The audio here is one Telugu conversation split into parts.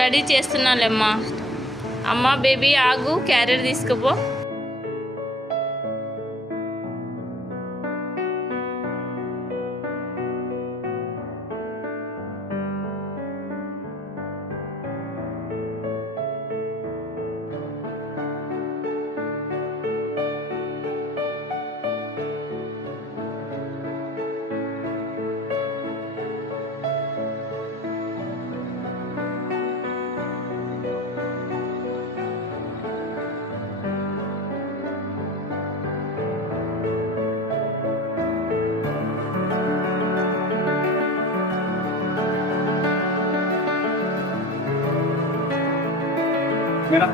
రెడీ చేస్తున్నాలేమ్మా. అమ్మ బేబీ ఆగు, క్యారియర్ తీసుకుపో. మేడం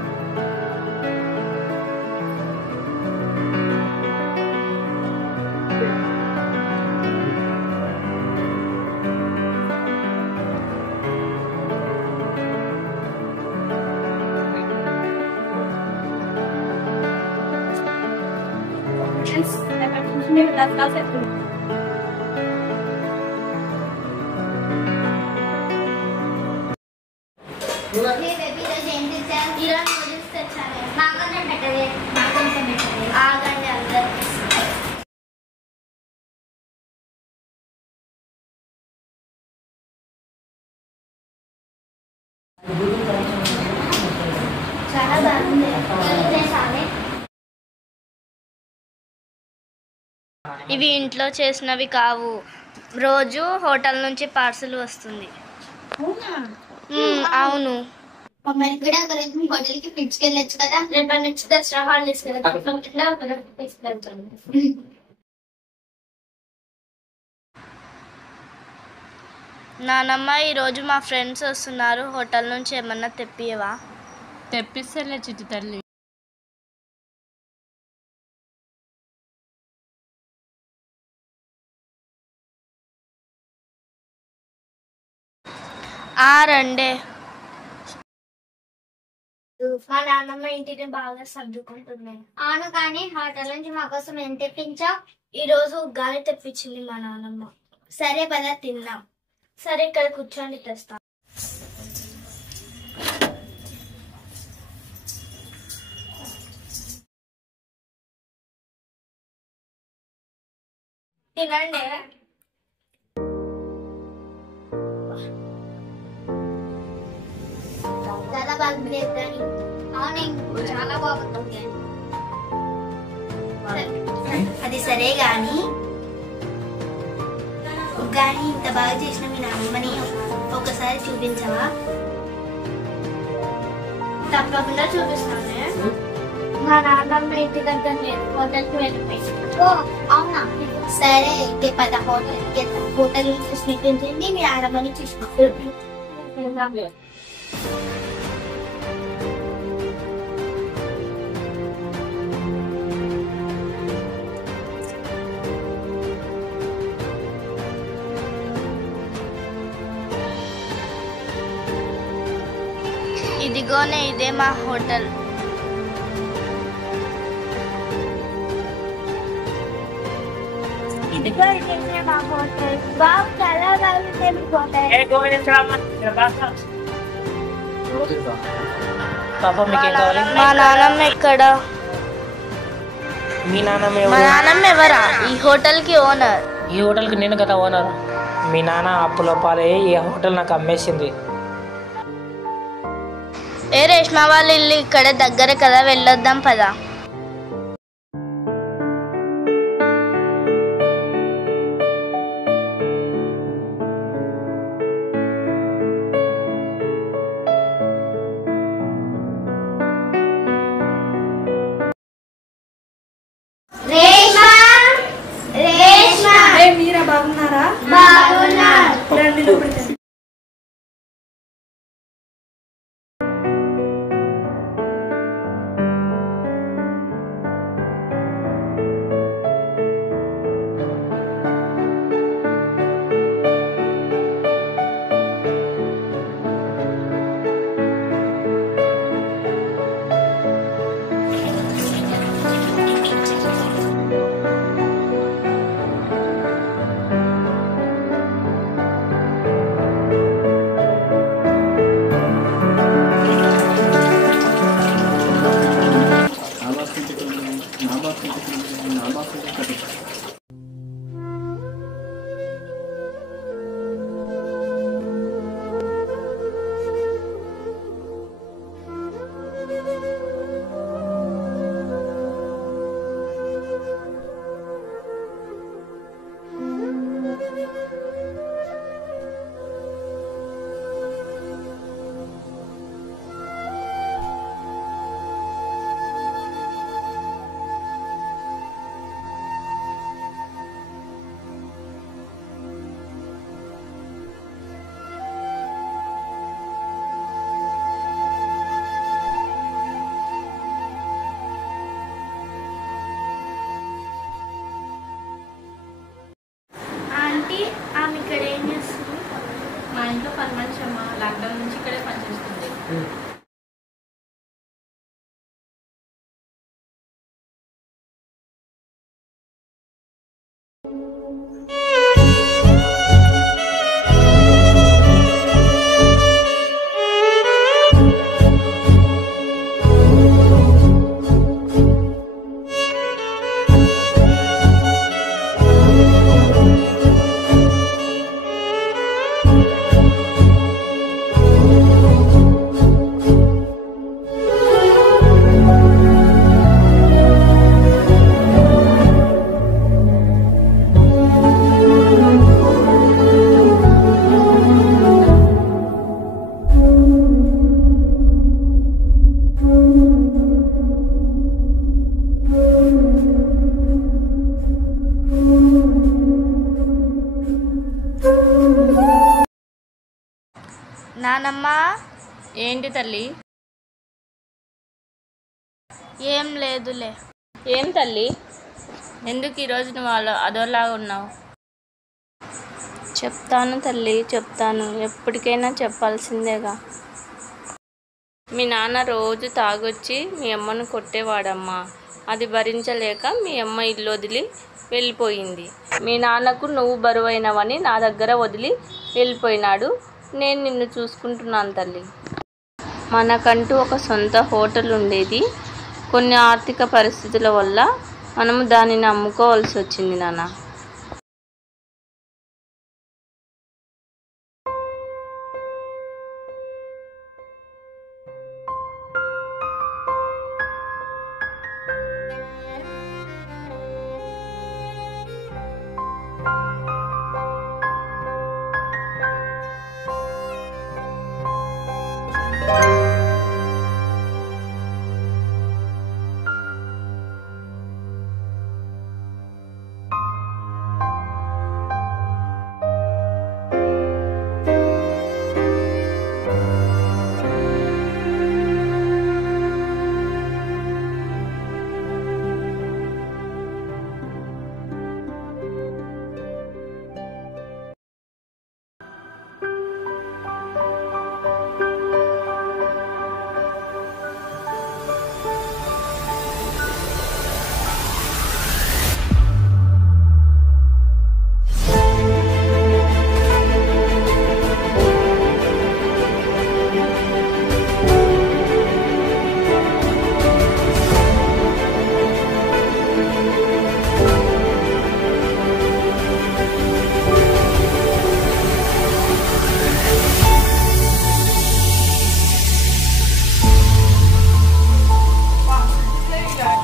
ఇవి ఇంట్లో చేసినవి కావు. రోజు హోటల్ నుంచి పార్సల్ వస్తుంది. అవును. హోటల్కి పిలుచుకెళ్ళచ్చు కదా. రేపటి నుంచి దసరా హాలిడేస్ కదా. నానమ్మ, ఈరోజు మా ఫ్రెండ్స్ వస్తున్నారు. హోటల్ నుంచి ఏమన్నా తెప్పియవా? తెప్పిస్తేలే చిట్టి తల్లి. రండే. మా నాన్నమ్మ ఇంటిని బాగా సర్దుకుంటున్నాయి. అవును, కానీ హోటల్ నుంచి మా కోసం ఏం తెప్పించావు? ఈ రోజు ఉగ్గాని తెప్పించింది మా నాన్నమ్మ. సరే పద తిందాం. సరే, ఇక్కడ కూర్చోండి, తెస్తా. తినండి. చాలా బాగుంది. అవును, చాలా బాగుంటుంది. అది సరే గాని ఉగ్గాని ఇంత బాగా చేసిన మీ నాన్నమ్మని ఒకసారి చూపించవా? తప్పకుండా చూపిస్తానే. మా నాన్నమ్మ ఇంటి దగ్గర లేదు, హోటల్కి వెళ్ళిపోయింది. ఓ అవునా, సరే అయితే పద హోటల్కి. హోటల్ చూపించండి, మీ నాన్నమ్మని చూసుకుంటారు. ఇదిగోనే, ఇదే మా హోటల్. ఇదిగో ఇదే మా హోటల్. బాబు చాలా బాగుంది హోటల్. మా నాన్నమ్మ ఎక్కడ? మీ నాన్నమ్మ మా నాన్నమ్మ ఎవరా? ఈ హోటల్ కి ఓనర్. ఈ హోటల్కి నేను కదా ఓనర్. మీ నాన్న అప్పులో పాలే ఈ హోటల్ నాకు అమ్మేసింది. రేష్మా వాళ్ళ ఇల్లు ఇక్కడే దగ్గర కదా, వెళ్ళొద్దాం పదా. మీరా బాగున్నారా? బాగున్నారు. రండి లోపలికి. నానమ్మ, ఏంటి తల్లి? ఏం లేదులే. ఏం తల్లి, ఎందుకు ఈరోజు నువ్వు అదోలాగా ఉన్నావు? చెప్తాను తల్లి, చెప్తాను. ఎప్పటికైనా చెప్పాల్సిందేగా. మీ నాన్న రోజు తాగొచ్చి మీ అమ్మను కొట్టేవాడమ్మా. అది భరించలేక మీ అమ్మ ఇల్లు వదిలి వెళ్ళిపోయింది. మీ నాన్నకు నువ్వు బరువైనవని నా దగ్గర వదిలి వెళ్ళిపోయినాడు. నేను నిన్ను చూసుకుంటున్నాను తల్లి. మనకంటూ ఒక సొంత హోటల్ ఉండేది. కొన్ని ఆర్థిక పరిస్థితుల వల్ల మనము దానిని అమ్ముకోవాల్సి వచ్చింది నాన్న.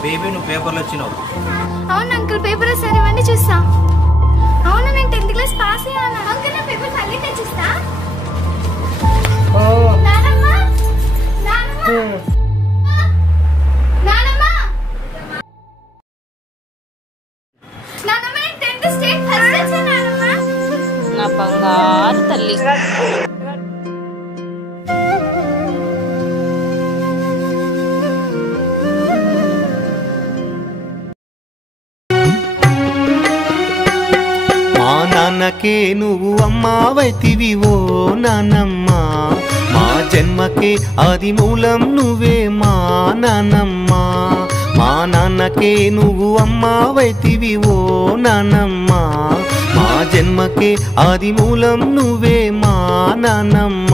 బేబీ నువ్వు పేపర్లో వచ్చినావు. అవును అంకుల్, పేపర్ సరే ఇవన్నీ చూస్తా. అవును, నేను 10th క్లాస్ పాస్ అయ్యాను అంకుల్. నా పేపర్స్ అన్ని తెచ్చిస్తా. నానమ్మ, నానమ్మ, నానమ్మ, నానమ్మ, నేను 10th స్టేట్ ఫస్ట్ వచ్చాను నానమ్మ. నా బంగారు తల్లి. నాన్నకే నువ్వు అమ్మావైతివి ఓ నానమ్మ, మా జన్మకే ఆది మూలం నువ్వే మా నానమ్మ. మా నాన్నకే నువ్వు అమ్మావైతివి ఓ నానమ్మ, మా జన్మకే ఆది మూలం నువ్వే మా నానమ్మ.